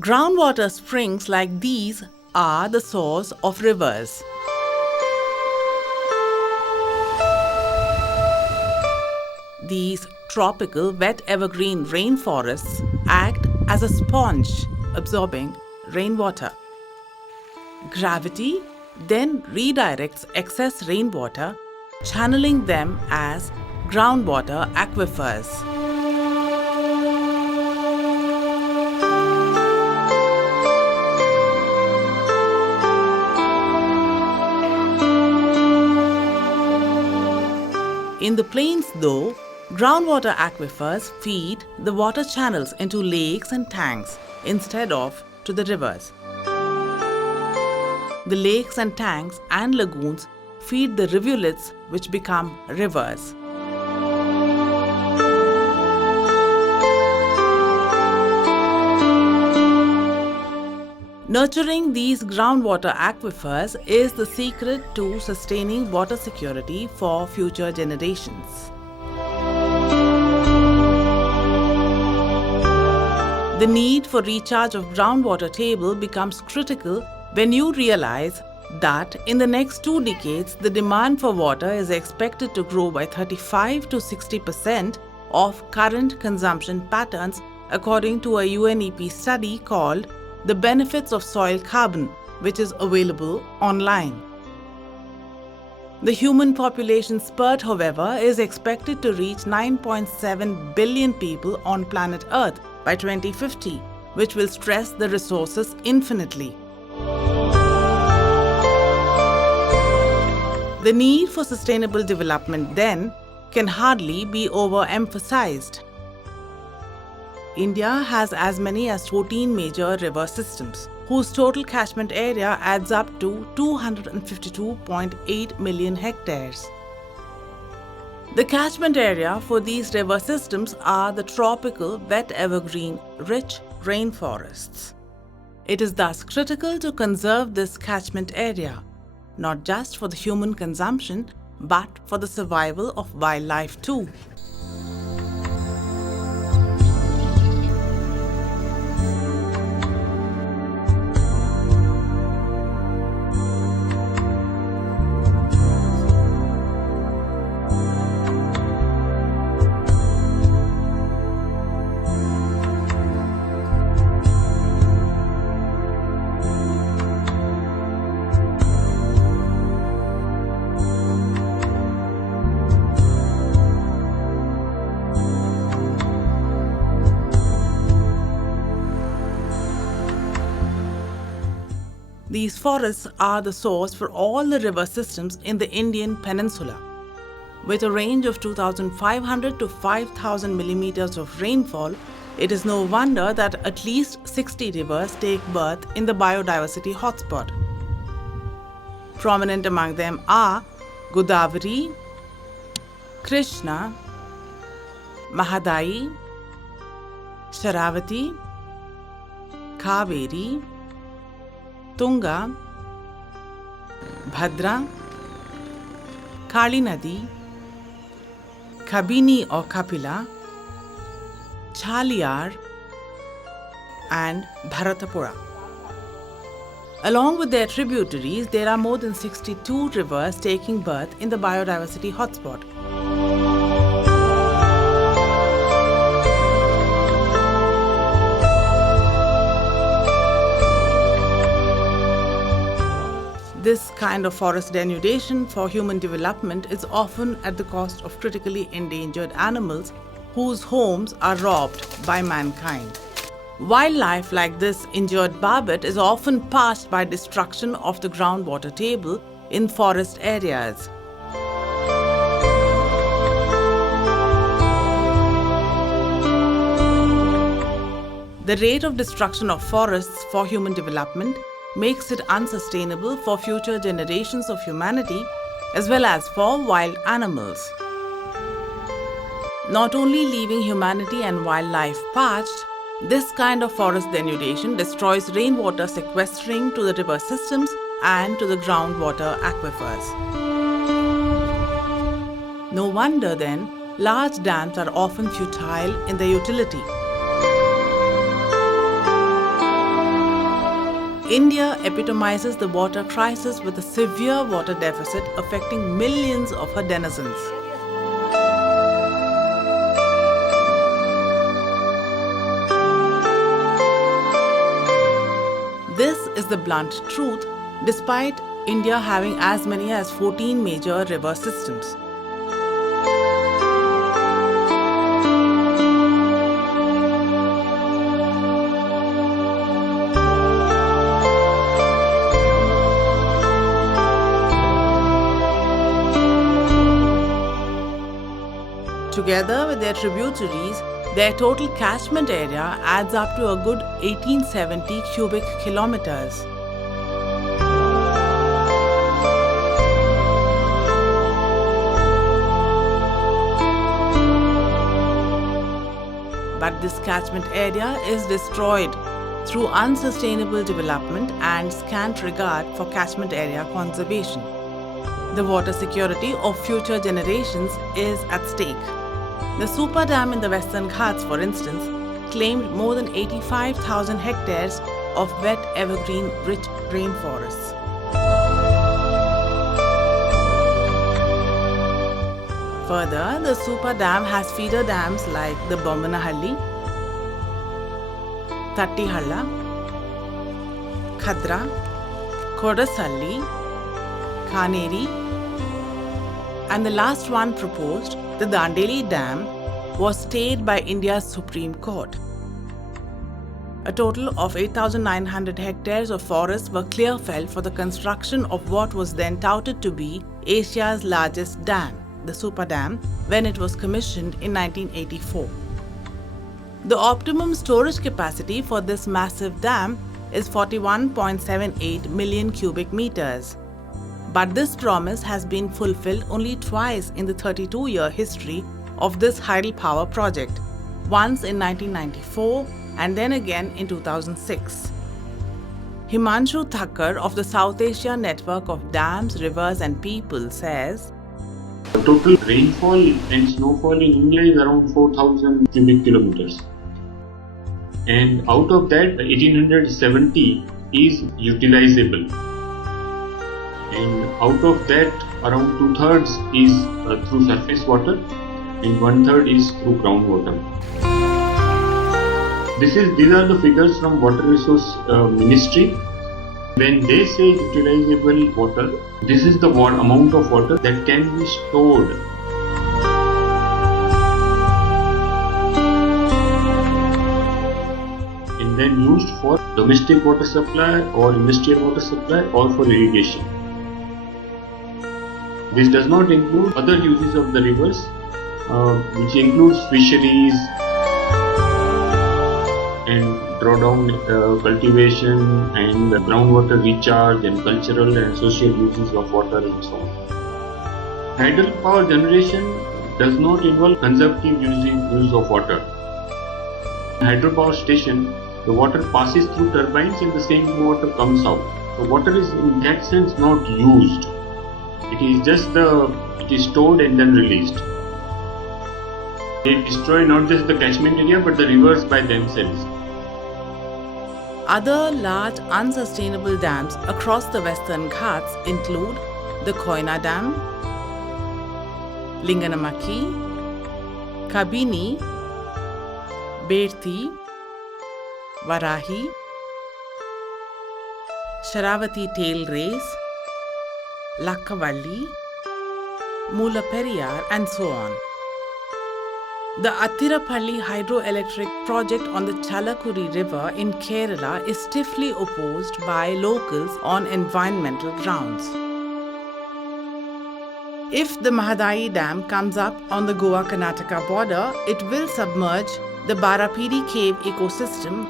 Groundwater springs like these are the source of rivers. These tropical wet evergreen rainforests act as a sponge, absorbing rainwater. Gravity then redirects excess rainwater, channeling them as groundwater aquifers. In the plains, though, groundwater aquifers feed the water channels into lakes and tanks instead of to the rivers. The lakes and tanks and lagoons feed the rivulets, which become rivers. Nurturing these groundwater aquifers is the secret to sustaining water security for future generations. The need for recharge of groundwater table becomes critical when you realize that in the next 2 decades, the demand for water is expected to grow by 35 to 60% of current consumption patterns, according to a UNEP study called The Benefits of Soil Carbon, which is available online. The human population spurt, however, is expected to reach 9.7 billion people on planet Earth by 2050, which will stress the resources infinitely. The need for sustainable development, then, can hardly be overemphasized. India has as many as 14 major river systems, whose total catchment area adds up to 252.8 million hectares. The catchment area for these river systems are the tropical wet evergreen rich rainforests. It is thus critical to conserve this catchment area, not just for the human consumption, but for the survival of wildlife too. These forests are the source for all the river systems in the Indian peninsula. With a range of 2,500 to 5,000 millimeters of rainfall, it is no wonder that at least 60 rivers take birth in the biodiversity hotspot. Prominent among them are Godavari, Krishna, Mahadai, Sharavati, Kaveri, Tunga, Bhadra, Kali Nadi, Kabini or Kapila, Chaliyar, and Bharatapura. Along with their tributaries, there are more than 62 rivers taking birth in the biodiversity hotspot. This kind of forest denudation for human development is often at the cost of critically endangered animals whose homes are robbed by mankind. Wildlife like this injured barbet is often passed by destruction of the groundwater table in forest areas. The rate of destruction of forests for human development makes it unsustainable for future generations of humanity as well as for wild animals. Not only leaving humanity and wildlife parched, this kind of forest denudation destroys rainwater sequestering to the river systems and to the groundwater aquifers. No wonder then, large dams are often futile in their utility. India epitomizes the water crisis with a severe water deficit affecting millions of her denizens. This is the blunt truth, despite India having as many as 14 major river systems. Together with their tributaries, their total catchment area adds up to a good 1870 cubic kilometers. But this catchment area is destroyed through unsustainable development and scant regard for catchment area conservation. The water security of future generations is at stake. The super dam in the Western Ghats, for instance, claimed more than 85,000 hectares of wet evergreen rich rainforests. Further, the super dam has feeder dams like the Bommanahalli, Tattihalla, Khadra, Kodasalli, Kaneri, and the last one proposed, the Dandeli Dam, was stayed by India's Supreme Court. A total of 8,900 hectares of forests were clear-felled for the construction of what was then touted to be Asia's largest dam, the Super Dam, when it was commissioned in 1984. The optimum storage capacity for this massive dam is 41.78 million cubic meters. But this promise has been fulfilled only twice in the 32-year history of this hydropower project, once in 1994 and then again in 2006. Himanshu Thakkar of the South Asia Network of Dams, Rivers and People says, the total rainfall and snowfall in India is around 4,000 cubic kilometers. And out of that, 1,870 is utilizable. And out of that, around 2/3 is through surface water and 1/3 is through groundwater. These are the figures from Water Resource Ministry. When they say utilizable water, this is the amount of water that can be stored. And then used for domestic water supply or industrial water supply or for irrigation. This does not include other uses of the rivers, which includes fisheries and drawdown cultivation and groundwater recharge and cultural and social uses of water and so on. Hydropower generation does not involve consumptive use of water. In hydropower station, the water passes through turbines and the same water comes out. So water is in that sense not used. It is just it is stored and then released. They destroy not just the catchment area but the rivers by themselves. Other large unsustainable dams across the Western Ghats include the Koyna Dam, Linganamaki, Kabini, Berthi, Varahi, Sharavati Tail Race, Lakkavalli, Mulaperiyar and so on. The Attirapalli hydroelectric project on the Chalakuri River in Kerala is stiffly opposed by locals on environmental grounds. If the Mahadai Dam comes up on the Goa-Karnataka border, it will submerge the Barapidi cave ecosystem,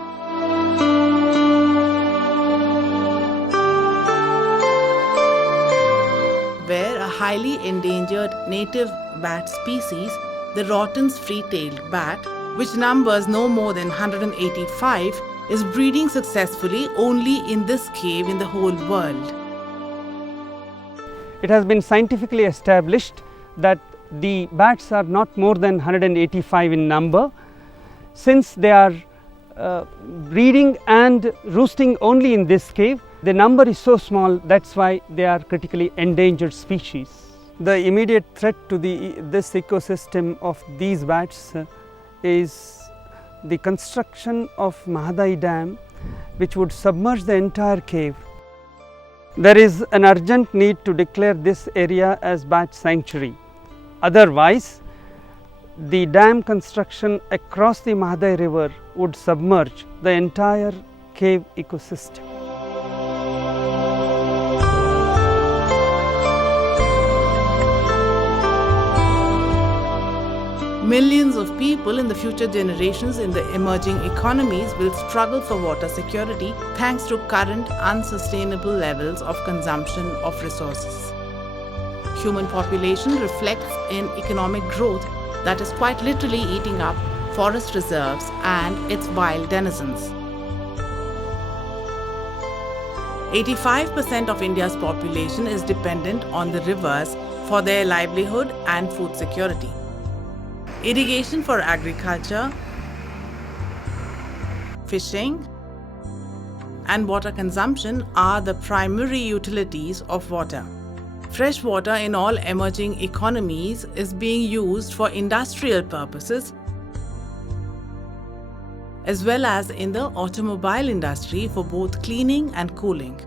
where a highly endangered native bat species, the Rotten's free-tailed bat, which numbers no more than 185, is breeding successfully only in this cave in the whole world. It has been scientifically established that the bats are not more than 185 in number. Since they are breeding and roosting only in this cave. The number is so small, that's why they are critically endangered species. The immediate threat to this ecosystem of these bats is the construction of Mahadai Dam, which would submerge the entire cave. There is an urgent need to declare this area as bat sanctuary. Otherwise, the dam construction across the Mahadai river would submerge the entire cave ecosystem. Millions of people in the future generations in the emerging economies will struggle for water security thanks to current unsustainable levels of consumption of resources. Human population reflects in economic growth that is quite literally eating up forest reserves and its wild denizens. 85% of India's population is dependent on the rivers for their livelihood and food security. Irrigation for agriculture, fishing, and water consumption are the primary utilities of water. Fresh water in all emerging economies is being used for industrial purposes as well as in the automobile industry for both cleaning and cooling.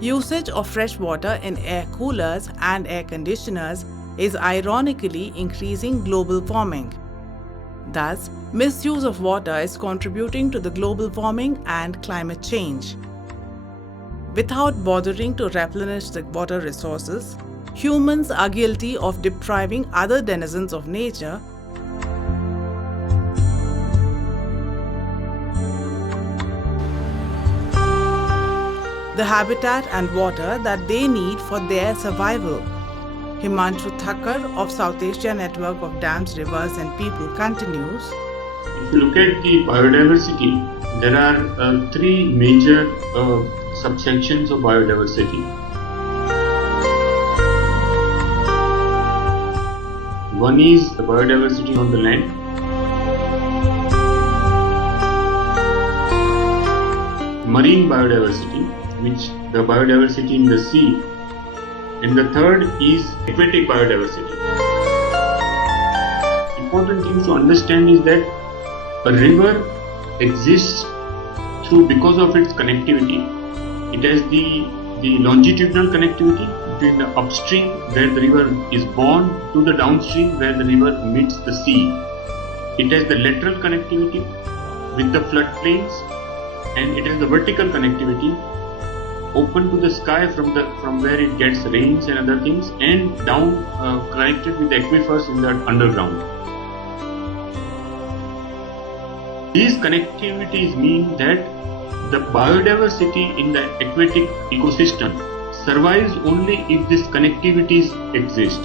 Usage of fresh water in air coolers and air conditioners is ironically increasing global warming. Thus, misuse of water is contributing to the global warming and climate change. Without bothering to replenish the water resources, humans are guilty of depriving other denizens of nature the habitat and water that they need for their survival. Himanshu Thakkar of South Asia Network of Dams, Rivers and People continues. If you look at the biodiversity, there are three major subsections of biodiversity. One is the biodiversity on the land. Marine biodiversity, which the biodiversity in the sea. And the third is aquatic biodiversity. Important thing to understand is that a river exists because of its connectivity. It has the longitudinal connectivity between the upstream where the river is born to the downstream where the river meets the sea. It has the lateral connectivity with the floodplains, and it has the vertical connectivity open to the sky from where it gets rains and other things, and down connected with the aquifers in the underground. These connectivities mean that the biodiversity in the aquatic ecosystem survives only if these connectivities exist.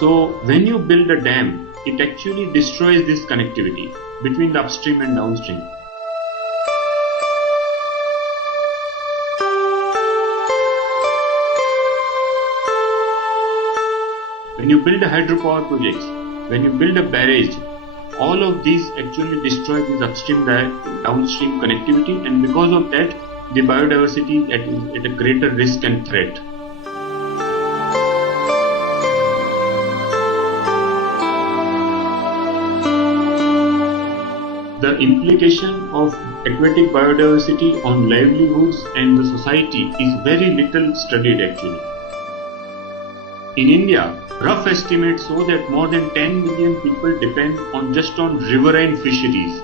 So when you build a dam, it actually destroys this connectivity between the upstream and downstream. When you build a hydropower projects, when you build a barrage, all of these actually destroy this upstream downstream connectivity, and because of that, the biodiversity is at a greater risk and threat. The implication of aquatic biodiversity on livelihoods and the society is very little studied actually. In India, rough estimates show that more than 10 million people depend on riverine fisheries.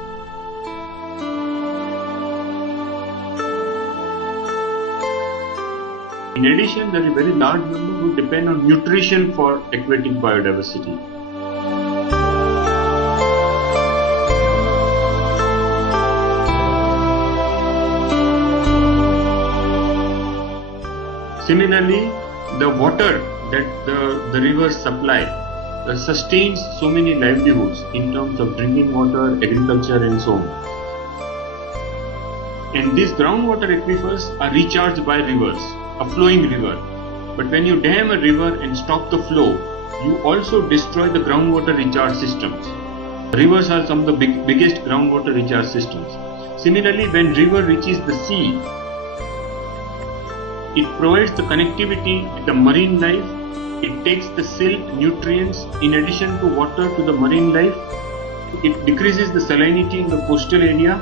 In addition, there is a very large number who depend on nutrition for aquatic biodiversity. Similarly, the water that the rivers supply sustains so many livelihoods in terms of drinking water, agriculture and so on. And these groundwater aquifers are recharged by rivers, a flowing river. But when you dam a river and stop the flow, you also destroy the groundwater recharge systems. Rivers are some of the biggest groundwater recharge systems. Similarly, when river reaches the sea, it provides the connectivity with the marine life. It takes the silt, nutrients in addition to water to the marine life. It decreases the salinity in the coastal area.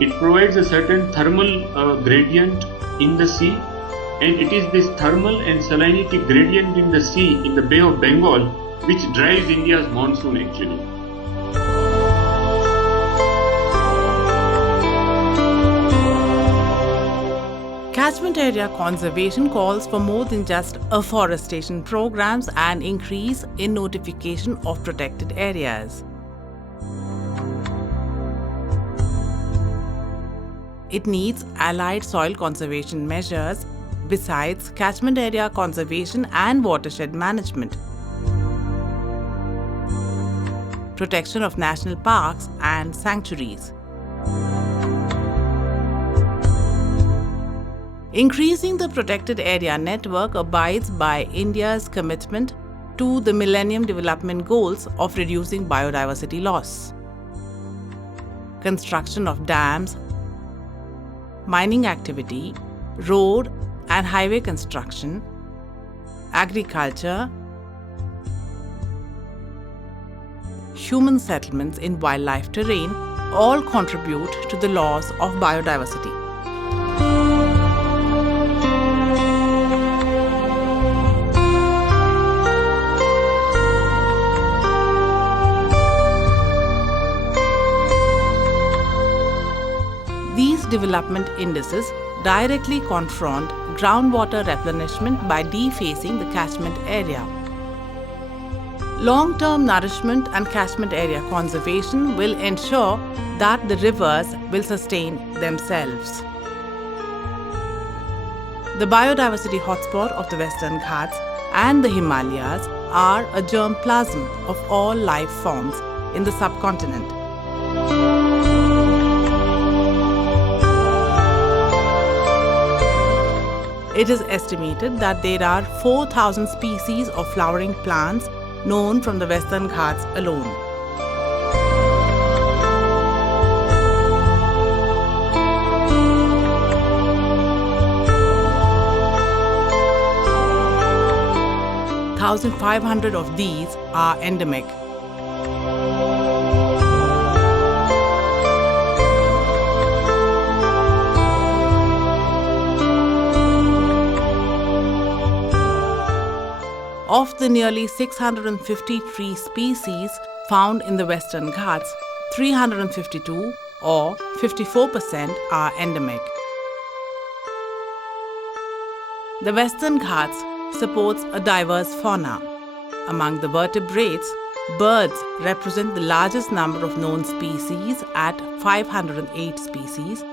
It provides a certain thermal gradient in the sea, and it is this thermal and salinity gradient in the sea in the Bay of Bengal which drives India's monsoon actually. Catchment area conservation calls for more than just afforestation programs and increase in notification of protected areas. It needs allied soil conservation measures besides catchment area conservation and watershed management, protection of national parks and sanctuaries. Increasing the protected area network abides by India's commitment to the Millennium Development Goals of reducing biodiversity loss. Construction of dams, mining activity, road and highway construction, agriculture, human settlements in wildlife terrain all contribute to the loss of biodiversity. These development indices directly confront groundwater replenishment by defacing the catchment area. Long-term nourishment and catchment area conservation will ensure that the rivers will sustain themselves. The biodiversity hotspot of the Western Ghats and the Himalayas are a germplasm of all life forms in the subcontinent. It is estimated that there are 4,000 species of flowering plants known from the Western Ghats alone. Thousand 500 of these are endemic. Of the nearly 650 tree species found in the Western Ghats, 352 or 54% are endemic. The Western Ghats supports a diverse fauna. Among the vertebrates, birds represent the largest number of known species at 508 species.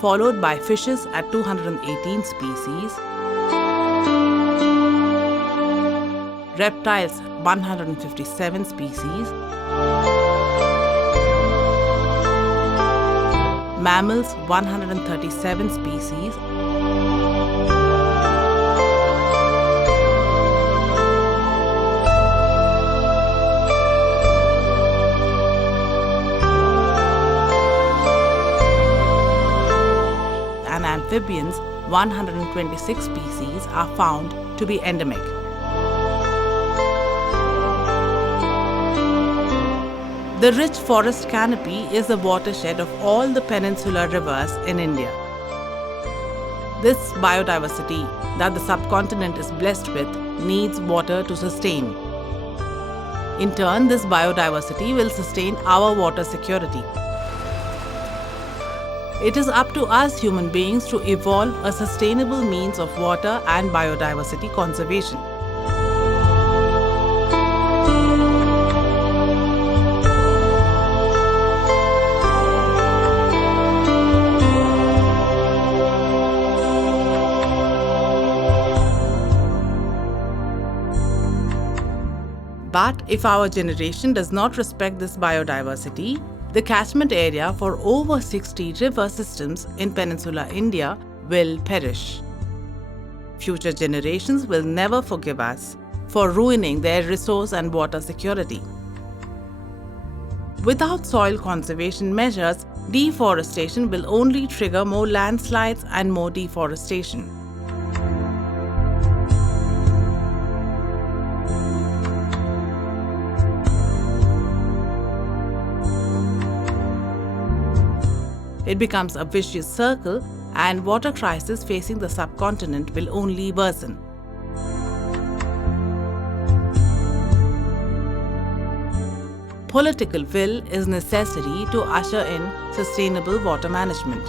Followed by fishes at 218 species, reptiles 157 species, mammals 137 species, and amphibians 126 species are found to be endemic. The rich forest canopy is the watershed of all the peninsular rivers in India. This biodiversity that the subcontinent is blessed with needs water to sustain. In turn, this biodiversity will sustain our water security. It is up to us human beings to evolve a sustainable means of water and biodiversity conservation. But if our generation does not respect this biodiversity, the catchment area for over 60 river systems in peninsular India will perish. Future generations will never forgive us for ruining their resource and water security. Without soil conservation measures, deforestation will only trigger more landslides and more deforestation. It becomes a vicious circle, and water crisis facing the subcontinent will only worsen. Political will is necessary to usher in sustainable water management.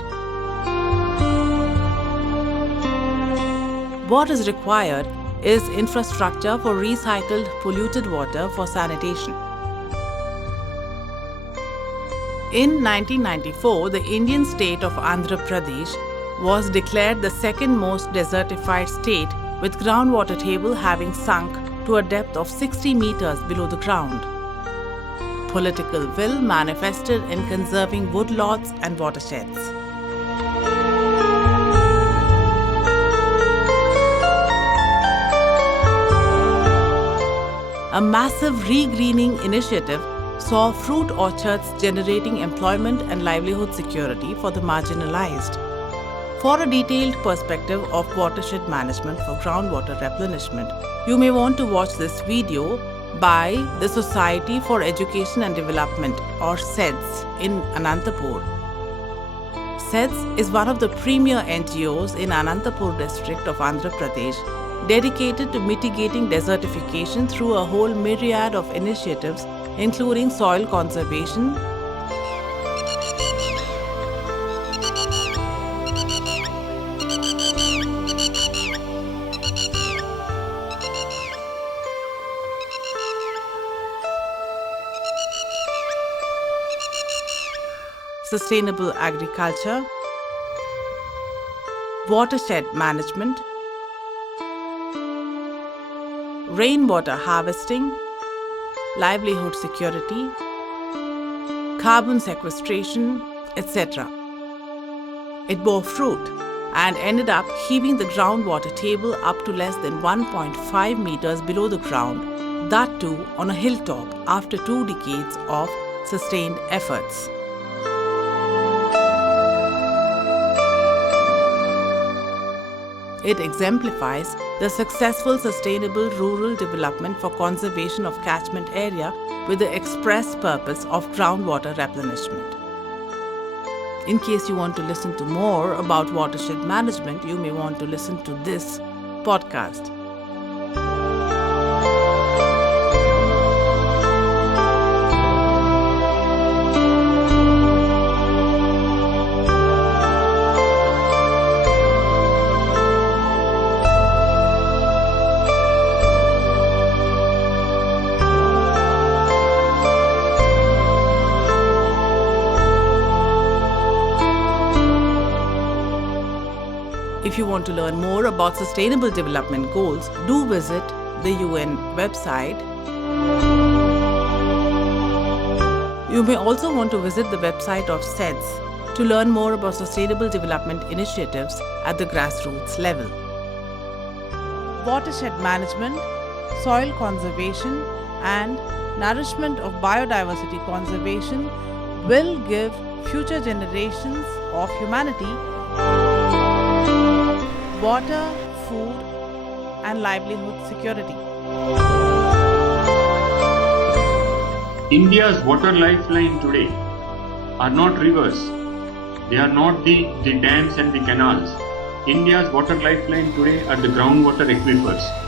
What is required is infrastructure for recycled polluted water for sanitation. In 1994, the Indian state of Andhra Pradesh was declared the second most desertified state, with groundwater table having sunk to a depth of 60 meters below the ground. Political will manifested in conserving woodlots and watersheds. A massive regreening initiative saw fruit orchards generating employment and livelihood security for the marginalized. For a detailed perspective of watershed management for groundwater replenishment, you may want to watch this video by the Society for Education and Development, or SEDS, in Anantapur. SEDS is one of the premier NGOs in Anantapur district of Andhra Pradesh, dedicated to mitigating desertification through a whole myriad of initiatives, including soil conservation, sustainable agriculture, watershed management, rainwater harvesting, livelihood security, carbon sequestration, etc. It bore fruit and ended up heaving the groundwater table up to less than 1.5 meters below the ground, that too on a hilltop after 2 decades of sustained efforts. It exemplifies the successful sustainable rural development for conservation of catchment area with the express purpose of groundwater replenishment. In case you want to listen to more about watershed management, you may want to listen to this podcast. If you want to learn more about Sustainable Development Goals, do visit the UN website. You may also want to visit the website of SEDS to learn more about sustainable development initiatives at the grassroots level. Watershed management, soil conservation, and nourishment of biodiversity conservation will give future generations of humanity water, food, and livelihood security. India's water lifeline today are not rivers. They are not the dams and the canals. India's water lifeline today are the groundwater aquifers.